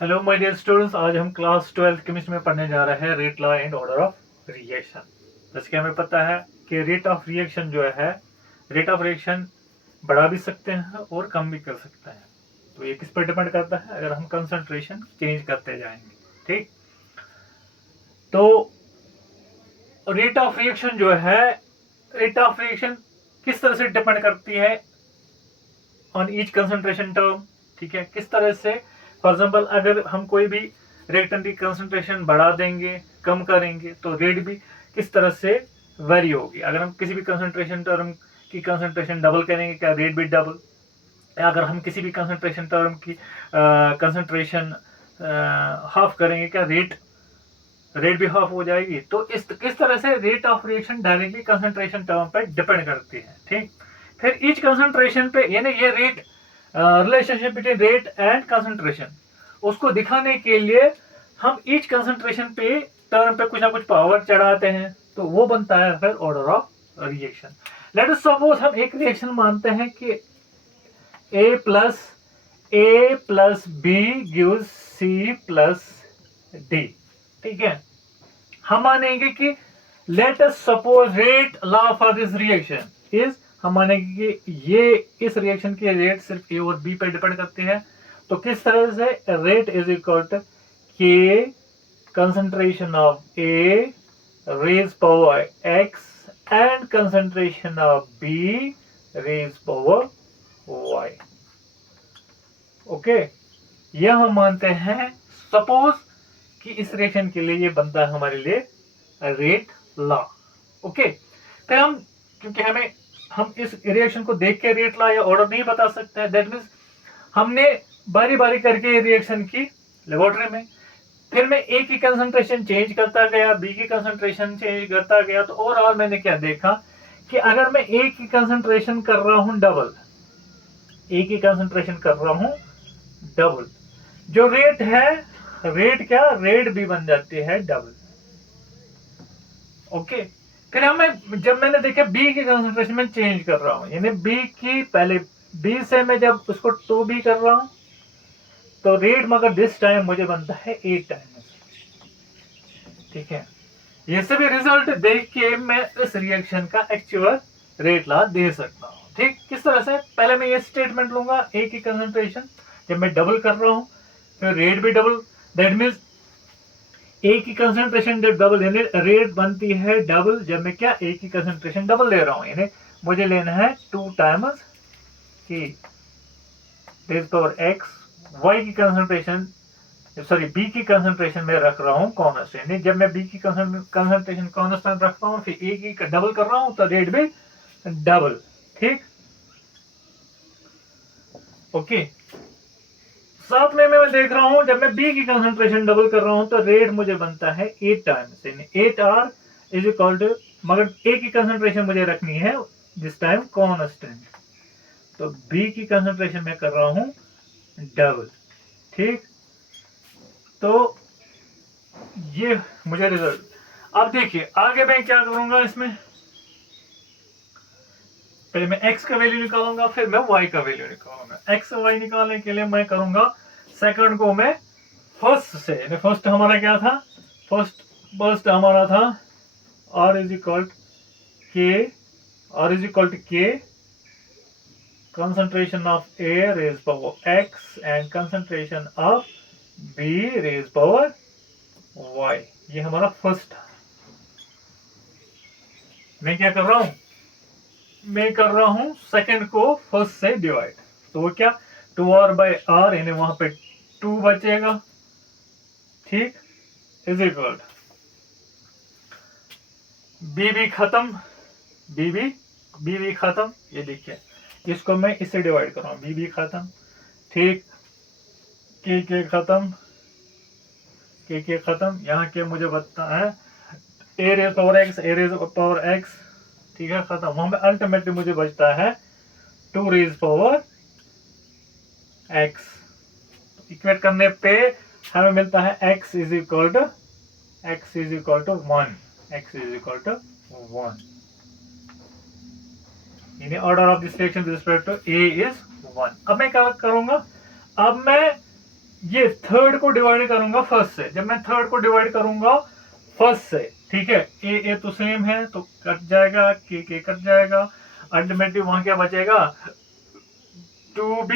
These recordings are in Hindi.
हेलो माय डियर स्टूडेंट्स, आज हम क्लास 12 केमिस्ट्री में पढ़ने जा रहे हैं rate law and order of reaction. जैसे कि हमें पता है कि रेट ऑफ रिएक्शन जो है, रेट ऑफ रिएक्शन बढ़ा भी सकते हैं और कम भी कर सकते हैं। तो ये किस पर डिपेंड करता है? अगर हम कंसंट्रेशन चेंज करते जाएंगे। ठीक, तो रेट ऑफ रिएक्शन जो है, रेट ऑफ रिएक्शन किस तरह से डिपेंड करती है ऑन ईच कंसंट्रेशन टर्म। ठीक है, किस तरह से? फॉर एग्जाम्पल, अगर हम कोई भी रिएक्टेंट की कंसंट्रेशन बढ़ा देंगे, कम करेंगे, तो रेट भी किस तरह से वेरी होगी। अगर हम किसी भी कंसंट्रेशन टर्म की कंसंट्रेशन डबल करेंगे, क्या रेट भी डबल? अगर हम किसी भी कंसंट्रेशन टर्म की कंसंट्रेशन हाफ करेंगे, क्या रेट रेट भी हाफ हो जाएगी। तो इस किस तरह से rate of reaction directly concentration term पर डिपेंड करती है। ठीक, फिर ईच कंसंट्रेशन पे, यानी ये rate relationship between rate and concentration, उसको दिखाने के लिए हम ईच कंसंट्रेशन पे टर्म पे कुछ ना कुछ पावर चढ़ाते हैं, तो वो बनता है फिर order of reaction. Let us suppose हम एक रिएक्शन मानते हैं कि A plus B gives C plus D. ठीक है, हम मानेंगे कि let us suppose rate law for this reaction is, हम मानेंगे कि ये इस रिएक्शन की रेट सिर्फ ए और बी पर डिपेंड करती है। तो किस तरह से? Rate is equal to k concentration of a raise power x and concentration of b raise power y. Okay, यह हम मानते हैं सपोज कि इस रिएक्शन के लिए ये बनता है हमारे लिए रेट लॉ। ओके, फिर हम, क्योंकि हम इस रिएक्शन को देख के रेट लॉ या ऑर्डर नहीं बता सकते हैं, दैट मीन्स हमने बारी बारी करके रिएक्शन की लेबोरेटरी में, फिर मैं ए की कंसंट्रेशन चेंज करता गया, बी की कंसंट्रेशन चेंज करता गया, तो ओवरऑल मैंने क्या देखा कि अगर मैं ए की कंसंट्रेशन कर रहा हूं डबल, ए की कंसंट्रेशन कर रहा हूं डबल, जो रेट है, रेट क्या, रेट भी बन जाती है डबल। ओके, फिर हमें, जब मैंने देखा बी की कंसंट्रेशन में चेंज कर रहा हूं, यानी बी की पहले, बी से मैं जब उसको 2b कर रहा हूं, तो रेट मगर दिस टाइम मुझे बनता है 8 टाइम्स। ठीक है, ये सभी रिजल्ट देख के मैं इस रिएक्शन का एक्चुअल रेट लॉ दे सकता हूं। ठीक, किस तरह से? पहले मैं ये स्टेटमेंट लूंगा, ए की कंसंट्रेशन जब मैं डबल कर रहा हूं, फिर रेट भी डबल, दैट मीन्स ए की कंसंट्रेशन जब डबल, यानी रेट बनती है डबल जब मैं क्या, ए की कंसंट्रेशन डबल ले रहा हूं, यानी मुझे लेना है 2 टाइम्स की रेज पावर एक्स। वाई की कंसंट्रेशन, सॉरी बी की कंसंट्रेशन में रख रहा हूं कांस्टेंट, यानी जब मैं बी की कंसंट्रेशन कांस्टेंट रखता हूं, फिर ए की डबल कर रहा हूं, तो रेट भी डबल। ठीक, ओके, साथ में मैं देख रहा हूं जब मैं बी की कंसंट्रेशन डबल कर रहा हूं, तो रेट मुझे बनता है 8 टाइम्स, यानी 8 आर इज इक्वल टू, मगर ए की कंसंट्रेशन मुझे रखनी है दिस टाइम कांस्टेंट, तो बी की कंसंट्रेशन में कर रहा हूं डबल। ठीक, तो ये मुझे रिजल्ट। अब देखिए आगे मैं क्या करूंगा, इसमें पहले मैं x का वैल्यू निकालूंगा, फिर मैं y का वैल्यू निकालूंगा। x और y निकालने के लिए मैं करूंगा सेकंड को मैं फर्स्ट से, फर्स्ट हमारा क्या था, फर्स्ट हमारा था r इज इक्वल के concentration of A raised power x and concentration of B raised power y। ये हमारा फर्स्ट था। मैं क्या कर रहा हूं, मैं कर रहा हूं सेकंड को फर्स्ट से डिवाइड, तो वो क्या, 2r बाई आर, यानी वहां पे 2 बचेगा। ठीक, इज इक्वल बी भी खत्म, बी भी खत्म, ये देखिए इसको मैं इससे डिवाइड कर रहा हूं, बी खत्म। ठीक, के खत्म, के खत्म, यहाँ के मुझे बताता है ए रेज पावर एक्स, ए रेज पावर एक्स। ठीक है, खत्म, वहां पे अल्टीमेटली मुझे बचता है 2 रेज पावर एक्स। इक्वेट करने पे हमें मिलता है x is equal to 1, x is equal to 1, यानी order of this reaction with respect to a is 1। अब मैं क्या करूंगा, अब मैं ये थर्ड को डिवाइड करूंगा फर्स्ट से, जब मैं थर्ड को डिवाइड करूंगा फर्स्ट से, ठीक है, ए तो सेम है तो कट जाएगा, के कट जाएगा, अल्टीमेटली वहां क्या बचेगा, 2b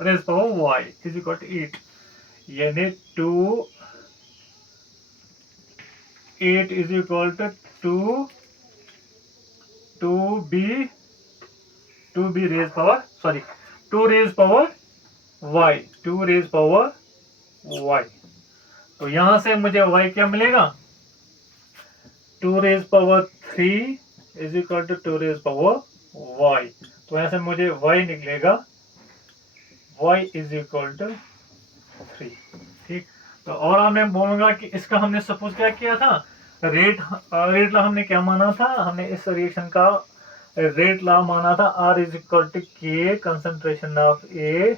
raise power y is equal to 8, यानी 8 is equal to 2b raise power, sorry 2 raise power y, 2 raise power y, तो यहां से मुझे y क्या मिलेगा, 2 raise power 3 is equal to 2 raise power y, तो यहां से मुझे y निकलेगा y इज इक्वल टू 3, ठीक। तो और मैं बोलूंगा कि इसका हमने सपोज क्या किया था, रेट लॉ हमने क्या माना था, हमने इस रिएक्शन का रेट लॉ माना था, R is equal to k concentration of A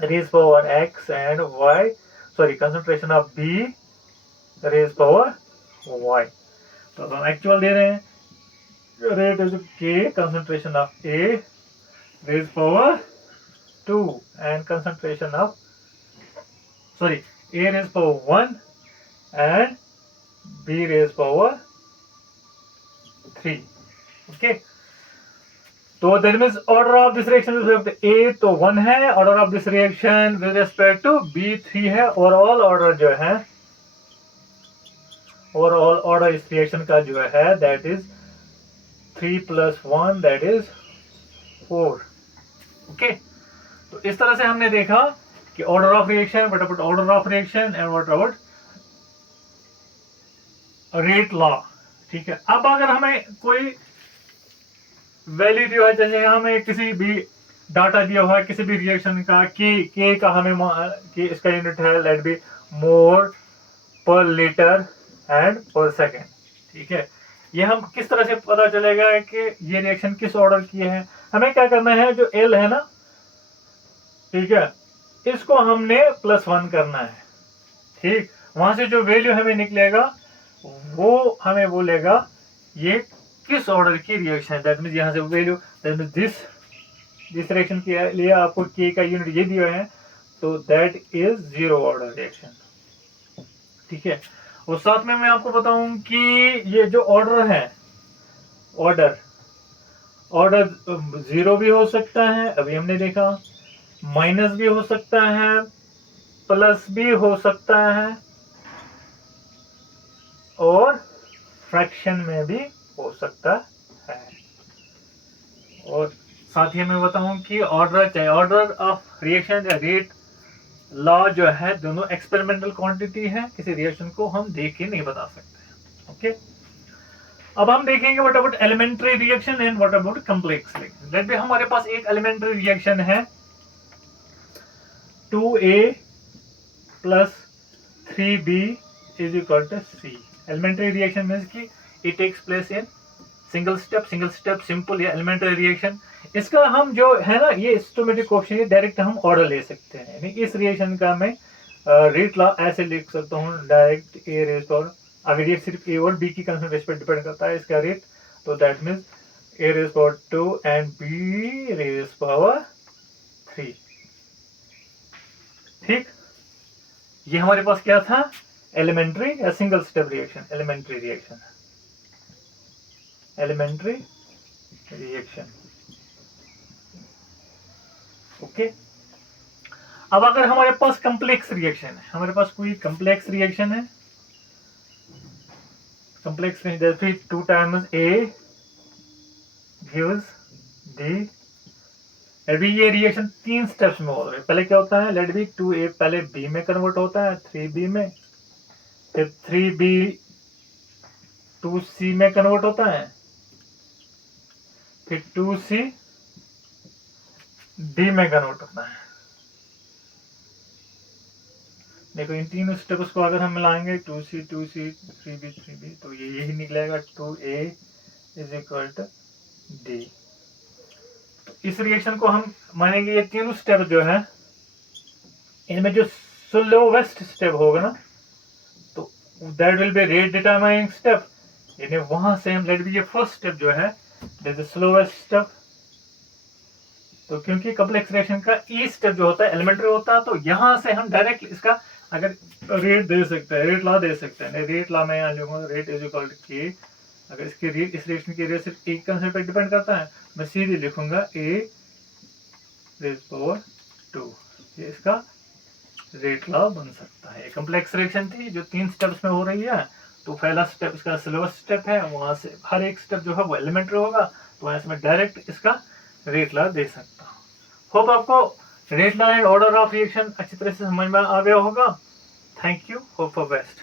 raise power x and y, sorry concentration of B raise power y, तो अब हम एक्चुअल दे रहे हैं, rate is k concentration of A raise power 2 and concentration of, sorry, A raised power 1 and B raised power 3, okay, so that means order of this reaction with respect to A तो 1 है, order of this reaction with respect to B 3 है, overall order जो है, overall order इस reaction का जो है that is 3 plus 1 that is 4, okay, तो इस तरह से हमने देखा कि order of reaction, what about order of reaction and what about rate law, ठीक है। अब अगर हमें कोई वैल्यू दिया है, जैसे हमें किसी भी डाटा दिया हुआ है किसी भी रिएक्शन का, के का हमें कि इसका यूनिट है लेट बी मोल पर लीटर एंड पर सेकेंड, ठीक है, ये हम किस तरह से पता चलेगा कि ये रिएक्शन किस ऑर्डर की है, हमें क्या करना है, जो एल है ना, ठीक है, इसको हमने +1 करना है, ठीक, वहां से जो वैल्यू हमें निकलेगा वो हमें बोलेगा ये किस ऑर्डर की रिएक्शन है, दैट मींस यहां से value, that means this reaction के लिए आपको के का यूनिट ये दिया है, तो दैट इज 0 ऑर्डर रिएक्शन, ठीक है। और साथ में मैं आपको बताऊं कि ये जो ऑर्डर है, ऑर्डर 0 भी हो सकता है, अभी हमने देखा, माइनस भी हो सकता है, प्लस भी हो सकता है, और फ्रैक्शन में भी हो सकता है। और साथ ही मैं बताऊं कि ऑर्डर ऑफ रिएक्शन या रेट लॉ जो है दोनों एक्सपेरिमेंटल क्वांटिटी है, किसी रिएक्शन को हम देख के नहीं बता सकते, ओके। अब हम देखेंगे what about elementary reaction and what about complex reaction. Let be हमारे पास एक एलिमेंट्री रिएक्शन है 2a plus 3b is equal to c. Elementary reaction means कि it takes place in single step simple या elementary reaction। इसका हम जो है ना, ये स्टोमेटिक कोएफिशिएंट डायरेक्ट हम ऑर्डर ले सकते हैं, यानी इस रिएक्शन का मैं रेट लॉ ऐसे लिख सकता हूँ डायरेक्ट, ए रेज पावर, अगर ये सिर्फ ए और बी की कंसंट्रेशन पर डिपेंड करता है इसका रेट, तो that means a raise power 2 and b raise power 3, ठीक। ये हमारे पास क्या था, एलिमेंट्री या single step reaction, elementary reaction, elementary reaction, okay. अब अगर हमारे पास कॉम्प्लेक्स रिएक्शन है, हमारे पास कोई कॉम्प्लेक्स रिएक्शन है, कॉम्प्लेक्स जैसे 2 टाइम्स ए गिव्स डी, अभी ये रिएक्शन 3 स्टेप्स में हो रहा है, पहले क्या होता है, लेट बी 2a पहले b में कन्वर्ट होता है, 3b में, फिर 3b 2c में कन्वर्ट होता है, फिर 2c d में कन्वर्ट होता है। देखो इन तीनों स्टेप्स को अगर हम मिलाएंगे 2c 3b तो ये यही निकलेगा 2a is equal to d। इस रिएक्शन को हम मानेंगे ये तीनों स्टेप जो है, इनमें जो स्लोवेस्ट स्टेप होगा ना, तो that will be rate determining step, यानी वहां से हम लेट बी ये फर्स्ट स्टेप जो है दैट इज स्लोवेस्ट स्टेप, तो क्योंकि कॉम्प्लेक्स रिएक्शन का ई स्टेप जो होता है एलिमेंट्री होता है, तो यहाँ से हम डायरेक्ट इसका अगर रेट दे सकते हैं, रेट लॉ दे सकते हैं। रेट लॉ में यहाँ लिखूंगा रेट इज इक्वल टू के, अगर इसकी रेट इस रिएक्शन की रेट सिर्फ एक कंसेप्ट पर डिपेंड करता है, मैं सीधे लिखूंगा ए रेज़ पावर 2, ये इसका रेट लॉ बन सकता है। कॉम्प्लेक्स रिएक्शन थी जो 3 स्टेप्स में हो रही है, तो पहला स्टेप इसका स्लोवेस्ट स्टेप है, वहां से हर एक स्टेप जो है वो एलिमेंट्री होगा, तो वहां से मैं डायरेक्ट इसका रेट लॉ दे सकता हूँ। होप आपको rate law and order of reaction अच्छी तरह से समझ में आ गया होगा। Thank you, hope for best.